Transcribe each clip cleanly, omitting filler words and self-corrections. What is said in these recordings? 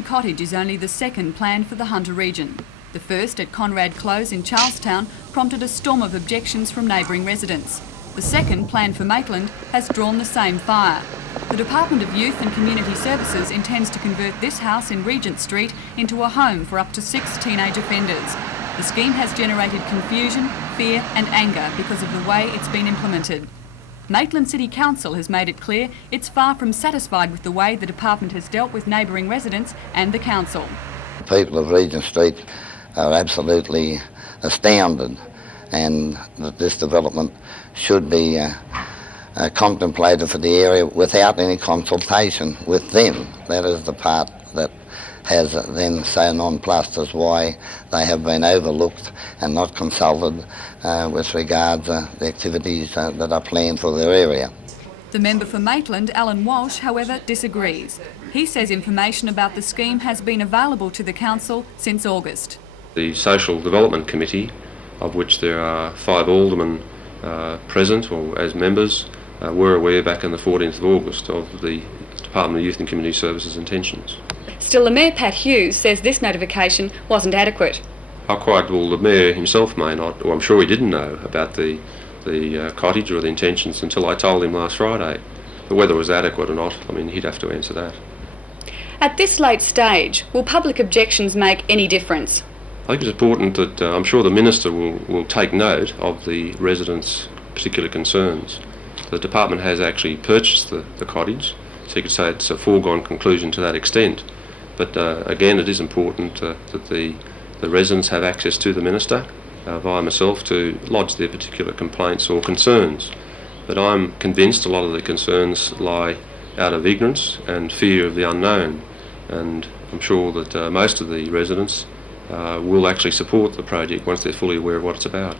City Cottage is only the second planned for the Hunter region. The first at Conrad Close in Charlestown prompted a storm of objections from neighbouring residents. The second, planned for Maitland, has drawn the same fire. The Department of Youth and Community Services intends to convert this house in Regent Street into a home for up to 6 teenage offenders. The scheme has generated confusion, fear and anger because of the way it's been implemented. Maitland City Council has made it clear it's far from satisfied with the way the department has dealt with neighbouring residents and the council. The people of Regent Street are absolutely astounded, and that this development should be contemplated for the area without any consultation with them. That is the part that has them so nonplussed as why they have been overlooked and not consulted with regard to the activities that are planned for their area. The member for Maitland, Alan Walsh, however, disagrees. He says information about the scheme has been available to the council since August. The Social Development Committee, of which there are 5 aldermen present or as members, were aware back on the 14th of August of the Department of Youth and Community Services intentions. Still, the Mayor, Pat Hughes, says this notification wasn't adequate. How quite well the Mayor himself may not, or I'm sure he didn't know about the cottage or the intentions until I told him last Friday. But whether it was adequate or not, I mean, he'd have to answer that. At this late stage, will public objections make any difference? I think it's important that I'm sure the Minister will take note of the residents' particular concerns. The department has actually purchased the cottage, so you could say it's a foregone conclusion to that extent. But again, it is important that the residents have access to the Minister via myself to lodge their particular complaints or concerns. But I'm convinced a lot of the concerns lie out of ignorance and fear of the unknown, and I'm sure that most of the residents will actually support the project once they're fully aware of what it's about.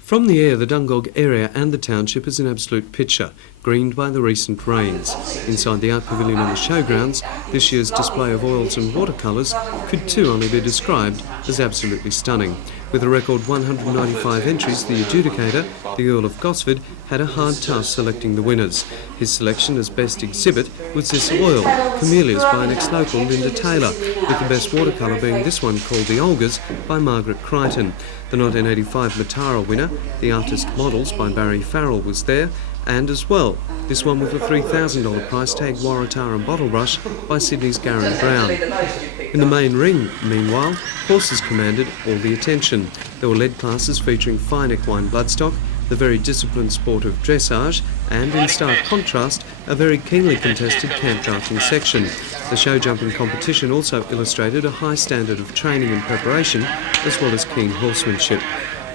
From the air, the Dungog area and the township is an absolute picture, greened by the recent rains. Inside the art pavilion on the showgrounds, this year's display of oils and watercolours could too only be described as absolutely stunning. With a record 195 entries, the adjudicator, the Earl of Gosford, had a hard task selecting the winners. His selection as best exhibit was this oil, Camellias by an ex-local, Linda Taylor, with the best watercolour being this one called The Olgas by Margaret Crichton. The 1985 Matara winner, The Artist Models by Barry Farrell, was there, and as well, this one with a $3,000 price tag, Waratah and Bottle Brush by Sydney's Garen Brown. In the main ring, meanwhile, horses commanded all the attention. There were lead classes featuring fine equine bloodstock, the very disciplined sport of dressage, and in stark contrast, a very keenly contested camp drafting section. The show jumping competition also illustrated a high standard of training and preparation, as well as keen horsemanship.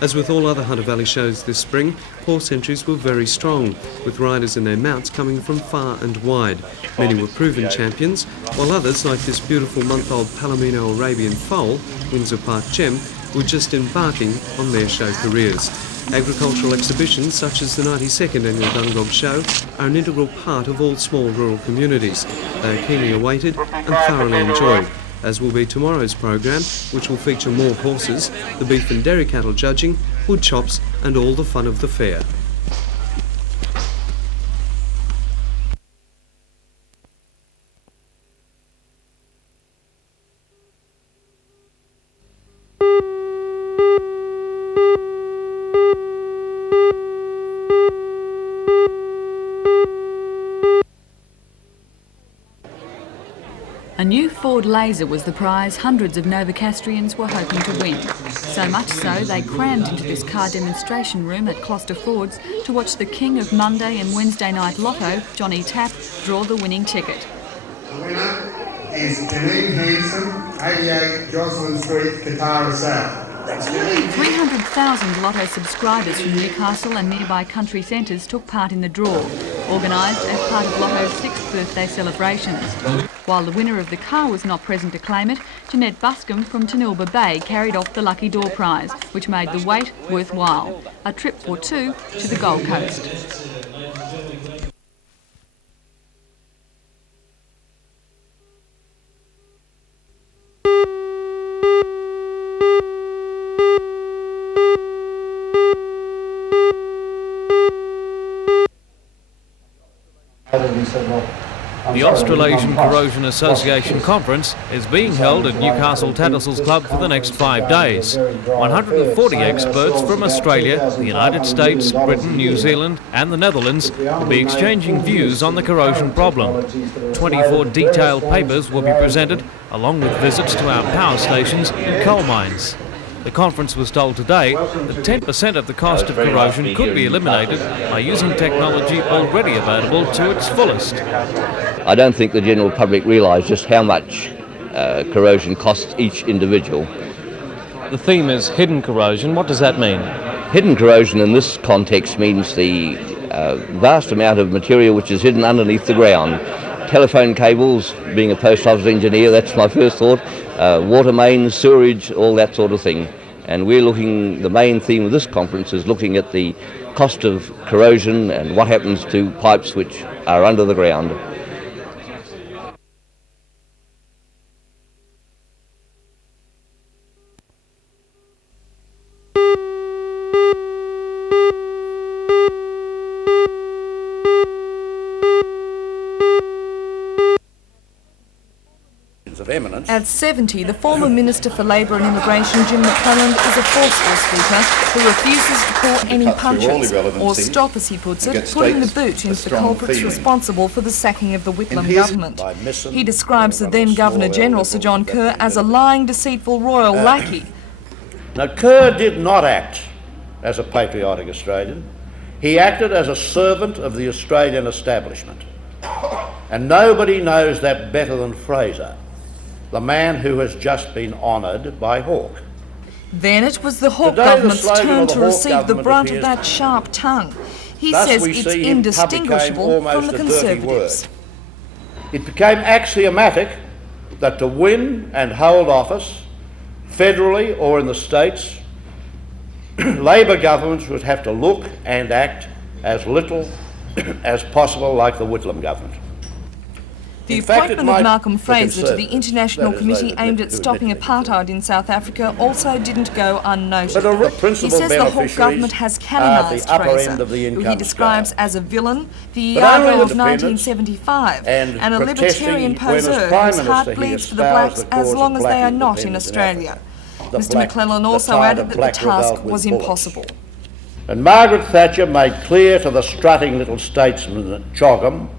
As with all other Hunter Valley shows this spring, horse entries were very strong, with riders and their mounts coming from far and wide. Many were proven champions, while others, like this beautiful month-old Palomino Arabian foal, Windsor Park Gem, were just embarking on their show careers. Agricultural exhibitions such as the 92nd Annual Dungog Show are an integral part of all small rural communities. They are keenly awaited and thoroughly enjoyed, as will be tomorrow's program, which will feature more horses, the beef and dairy cattle judging, wood chops and all the fun of the fair. A new Ford Laser was the prize hundreds of Novocastrians were hoping to win. So much so, they crammed into this car demonstration room at Closter Fords to watch the king of Monday and Wednesday night lotto, Johnny Tapp, draw the winning ticket. The winner is Janine Hanson, 88 Jocelyn Street, Katara South. 300,000 lotto subscribers from Newcastle and nearby country centres took part in the draw, organised as part of Lotto's 6th birthday celebrations. While the winner of the car was not present to claim it, Jeanette Buscombe from Tanilba Bay carried off the lucky door prize, which made the wait worthwhile. A trip for 2 to the Gold Coast. The Australasian Corrosion Association Conference is being held at Newcastle Tattersalls Club for the next 5 days. 140 experts from Australia, the United States, Britain, New Zealand and the Netherlands will be exchanging views on the corrosion problem. 24 detailed papers will be presented, along with visits to our power stations and coal mines. The conference was told today that 10% of the cost of corrosion could be eliminated by using technology already available to its fullest. I don't think the general public realise just how much corrosion costs each individual. The theme is hidden corrosion. What does that mean? Hidden corrosion in this context means the vast amount of material which is hidden underneath the ground. Telephone cables, being a post office engineer, that's my first thought. Water mains, sewerage, all that sort of thing. And we're looking, the main theme of this conference is looking at the cost of corrosion and what happens to pipes which are under the ground. At 70, the former Minister for Labour and Immigration, Jim McClelland, is a forceful speaker who refuses to pull any punches, or stop, as he puts it, putting the boot into the culprits responsible for the sacking of the Whitlam government. He describes the then Governor-General, Sir John Kerr, as a lying, deceitful royal lackey. Now, Kerr did not act as a patriotic Australian. He acted as a servant of the Australian establishment. And nobody knows that better than Fraser, the man who has just been honoured by Hawke. Then it was the Hawke government's turn to receive the brunt of that sharp tongue. He says it's indistinguishable from the Conservatives. It became axiomatic that to win and hold office, federally or in the states, Labor governments would have to look and act as little as possible like the Whitlam government. The appointment of Malcolm Fraser to the International Committee aimed at stopping apartheid in South Africa also didn't go unnoticed. He says the Hawke government has canonised Fraser, who he describes as a villain, the Iago of 1975, and a libertarian poseur whose heart bleeds for the blacks as long as they are not in Australia. Mr McClelland also added that the task was impossible. And Margaret Thatcher made clear to the strutting little statesman at Choggum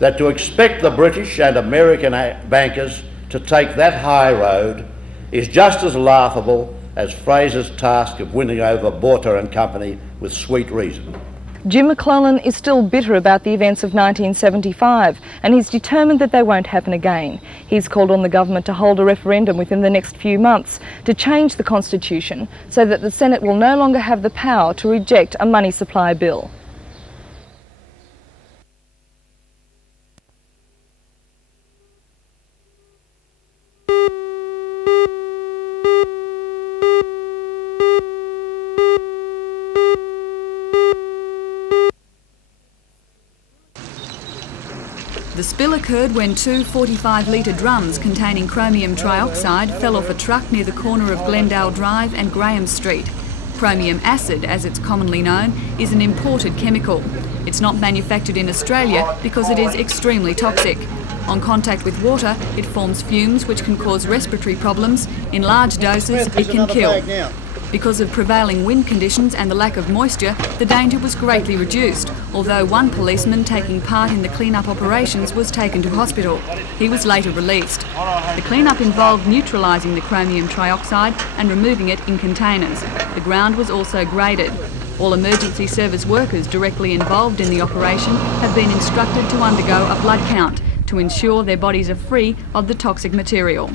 that to expect the British and American bankers to take that high road is just as laughable as Fraser's task of winning over Botha and Company with sweet reason. Jim McClelland is still bitter about the events of 1975 and he's determined that they won't happen again. He's called on the government to hold a referendum within the next few months to change the constitution so that the Senate will no longer have the power to reject a money supply bill. The spill occurred when two 45-litre drums containing chromium trioxide fell off a truck near the corner of Glendale Drive and Graham Street. Chromium acid, as it's commonly known, is an imported chemical. It's not manufactured in Australia because it is extremely toxic. On contact with water, it forms fumes which can cause respiratory problems. In large doses, it can kill. Because of prevailing wind conditions and the lack of moisture, the danger was greatly reduced, although one policeman taking part in the clean-up operations was taken to hospital. He was later released. The clean-up involved neutralising the chromium trioxide and removing it in containers. The ground was also graded. All emergency service workers directly involved in the operation have been instructed to undergo a blood count to ensure their bodies are free of the toxic material.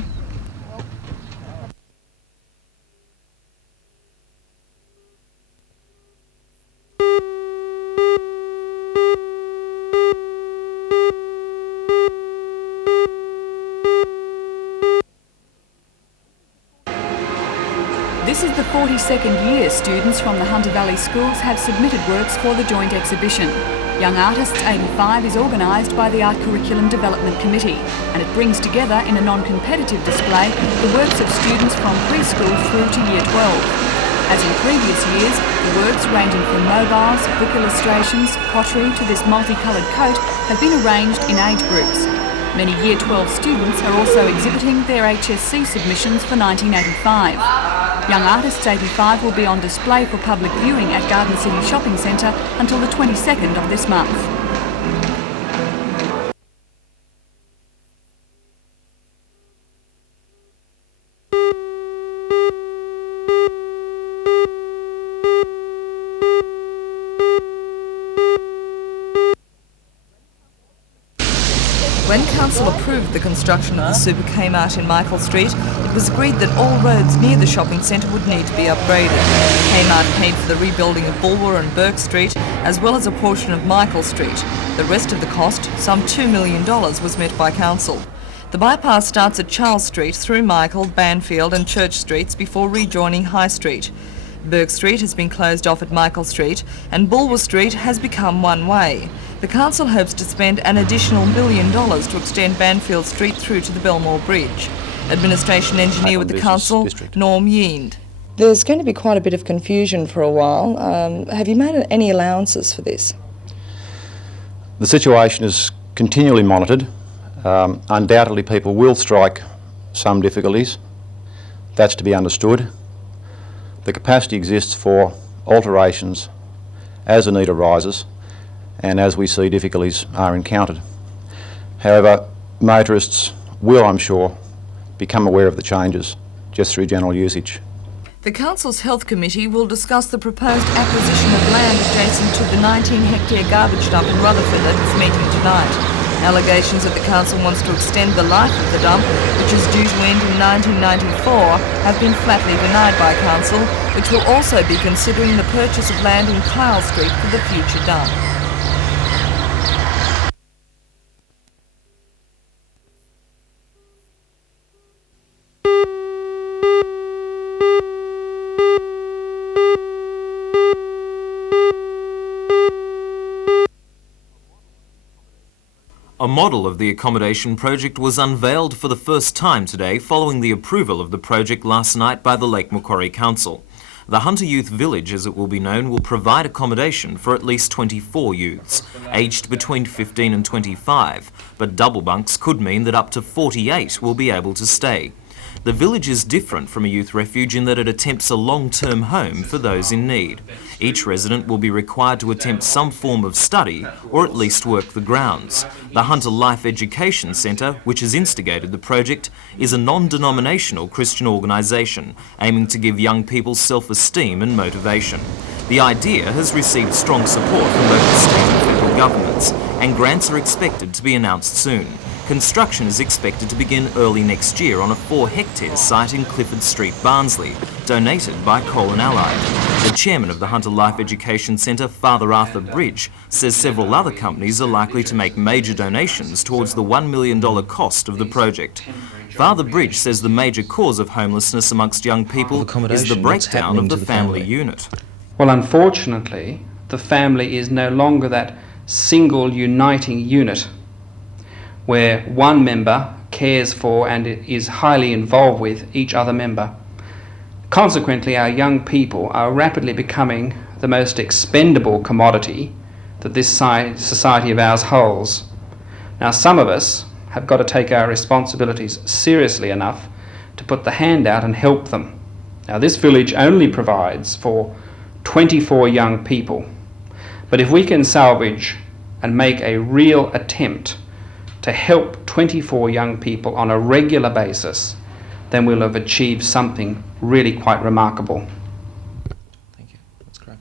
This is the 42nd year students from the Hunter Valley schools have submitted works for the joint exhibition. Young Artists 85 is organised by the Art Curriculum Development Committee, and it brings together in a non-competitive display the works of students from preschool through to Year 12. As in previous years, the works ranging from mobiles, book illustrations, pottery to this multicoloured coat have been arranged in age groups. Many Year 12 students are also exhibiting their HSC submissions for 1985. Young Artists 85 will be on display for public viewing at Garden City Shopping Centre until the 22nd of this month. When Council approved the construction of the Super Kmart in Michael Street, it was agreed that all roads near the shopping centre would need to be upgraded. Kmart paid for the rebuilding of Bulwer and Burke Street, as well as a portion of Michael Street. The rest of the cost, some $2 million, was met by Council. The bypass starts at Charles Street through Michael, Banfield and Church Streets before rejoining High Street. Burke Street has been closed off at Michael Street and Bulwer Street has become one way. The council hopes to spend an additional $1 million to extend Banfield Street through to the Belmore Bridge. Administration Engineer with the council, Norm Yeend. There's going to be quite a bit of confusion for a while. Have you made any allowances for this? The situation is continually monitored. Undoubtedly people will strike some difficulties. That's to be understood. The capacity exists for alterations as the need arises and as we see difficulties are encountered. However, motorists will, I'm sure, become aware of the changes just through general usage. The Council's Health Committee will discuss the proposed acquisition of land adjacent to the 19-hectare garbage dump in Rutherford at its meeting tonight. Allegations that the Council wants to extend the life of the dump, which is due to end in 1994, have been flatly denied by Council, which will also be considering the purchase of land in Kyle Street for the future dump. A model of the accommodation project was unveiled for the first time today following the approval of the project last night by the Lake Macquarie Council. The Hunter Youth Village, as it will be known, will provide accommodation for at least 24 youths, aged between 15 and 25, but double bunks could mean that up to 48 will be able to stay. The village is different from a youth refuge in that it attempts a long-term home for those in need. Each resident will be required to attempt some form of study or at least work the grounds. The Hunter Life Education Centre, which has instigated the project, is a non-denominational Christian organisation aiming to give young people self-esteem and motivation. The idea has received strong support from local, state and federal governments, and grants are expected to be announced soon. Construction is expected to begin early next year on a 4-hectare site in Clifford Street, Barnsley, donated by Colin Allied. The chairman of the Hunter Life Education Centre, Father Arthur Bridge, says several other companies are likely to make major donations towards the $1 million cost of the project. Father Bridge says the major cause of homelessness amongst young people is the breakdown of the family unit. Well, unfortunately, the family is no longer that single uniting unit where one member cares for and is highly involved with each other member. Consequently, our young people are rapidly becoming the most expendable commodity that this society of ours holds. Now, some of us have got to take our responsibilities seriously enough to put the hand out and help them. Now, this village only provides for 24 young people, but if we can salvage and make a real attempt to help 24 young people on a regular basis, then we'll have achieved something really quite remarkable. Thank you. That's great.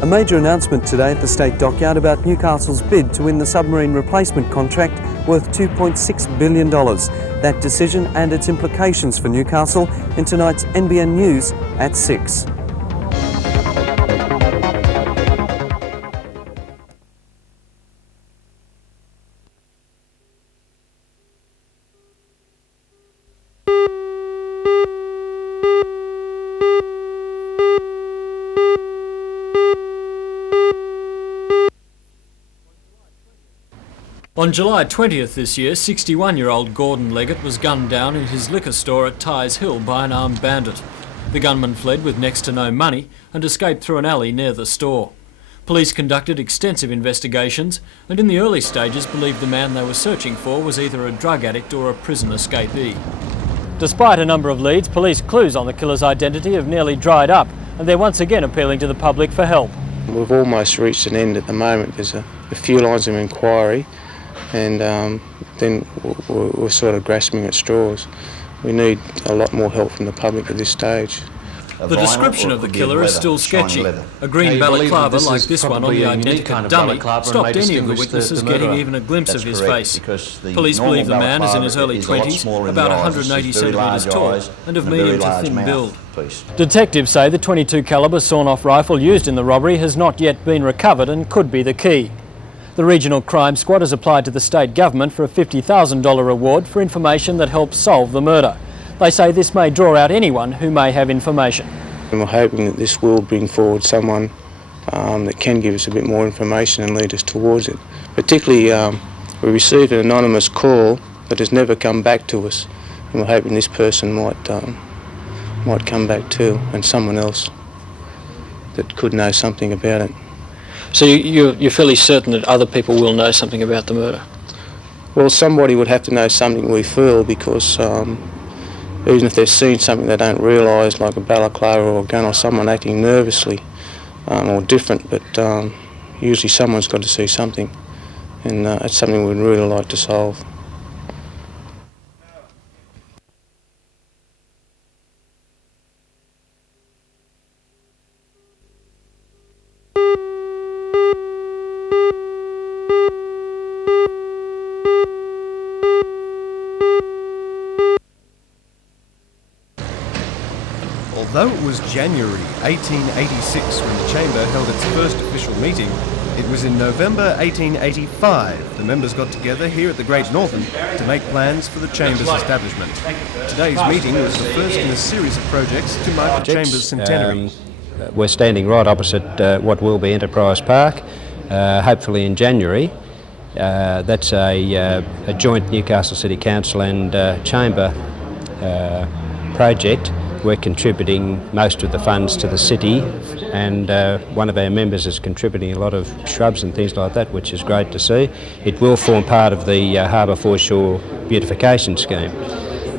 A major announcement today at the State Dockyard about Newcastle's bid to win the submarine replacement contract worth $2.6 billion. That decision and its implications for Newcastle in tonight's NBN News at 6. On July 20th this year, 61-year-old Gordon Leggett was gunned down in his liquor store at Tyers Hill by an armed bandit. The gunman fled with next to no money and escaped through an alley near the store. Police conducted extensive investigations and in the early stages believed the man they were searching for was either a drug addict or a prison escapee. Despite a number of leads, police clues on the killer's identity have nearly dried up and they're once again appealing to the public for help. We've almost reached an end at the moment. There's a few lines of inquiry and then we're sort of grasping at straws. We need a lot more help from the public at this stage. The description of the killer is still sketchy. A green balaclava like this one on the identical dummy stopped any of the witnesses getting even a glimpse of his face. Police believe the man is in his early 20s, about 180 centimetres tall and of medium to thin build. Detectives say the .22 calibre sawn-off rifle used in the robbery has not yet been recovered and could be the key. The Regional Crime Squad has applied to the state government for a $50,000 reward for information that helps solve the murder. They say this may draw out anyone who may have information. And we're hoping that this will bring forward someone that can give us a bit more information and lead us towards it. Particularly, we received an anonymous call that has never come back to us, and we're hoping this person might come back too, and someone else that could know something about it. So you're fairly certain that other people will know something about the murder? Well, somebody would have to know something, we feel, because even if they've seen something they don't realise, like a balaclava or a gun or someone acting nervously or different, but usually someone's got to see something, and it's something we'd really like to solve. Although it was January 1886 when the Chamber held its first official meeting, it was in November 1885 the members got together here at the Great Northern to make plans for the Chamber's establishment. Today's meeting was the first in a series of projects to mark the Chamber's centenary. We're standing right opposite what will be Enterprise Park, hopefully in January. That's a joint Newcastle City Council and Chamber project. We're contributing most of the funds to the city, and one of our members is contributing a lot of shrubs and things like that, which is great to see. It will form part of the Harbour Foreshore beautification scheme.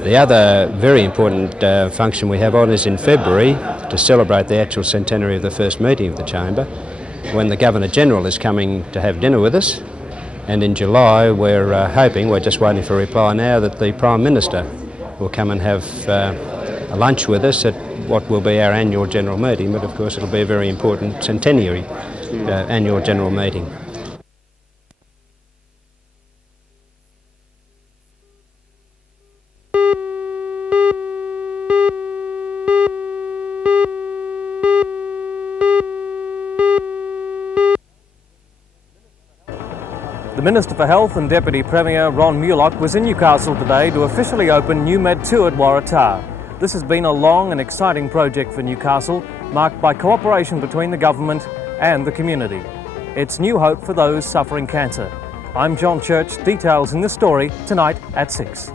The other very important function we have on is in February to celebrate the actual centenary of the first meeting of the Chamber, when the Governor-General is coming to have dinner with us, and in July we're hoping, we're just waiting for a reply now, that the Prime Minister will come and have a lunch with us at what will be our annual general meeting, but of course it'll be a very important centenary annual general meeting. The Minister for Health and Deputy Premier Ron Mulock was in Newcastle today to officially open NewMed 2 at Waratah. This has been a long and exciting project for Newcastle, marked by cooperation between the government and the community. It's new hope for those suffering cancer. I'm John Church. Details in this story tonight at 6.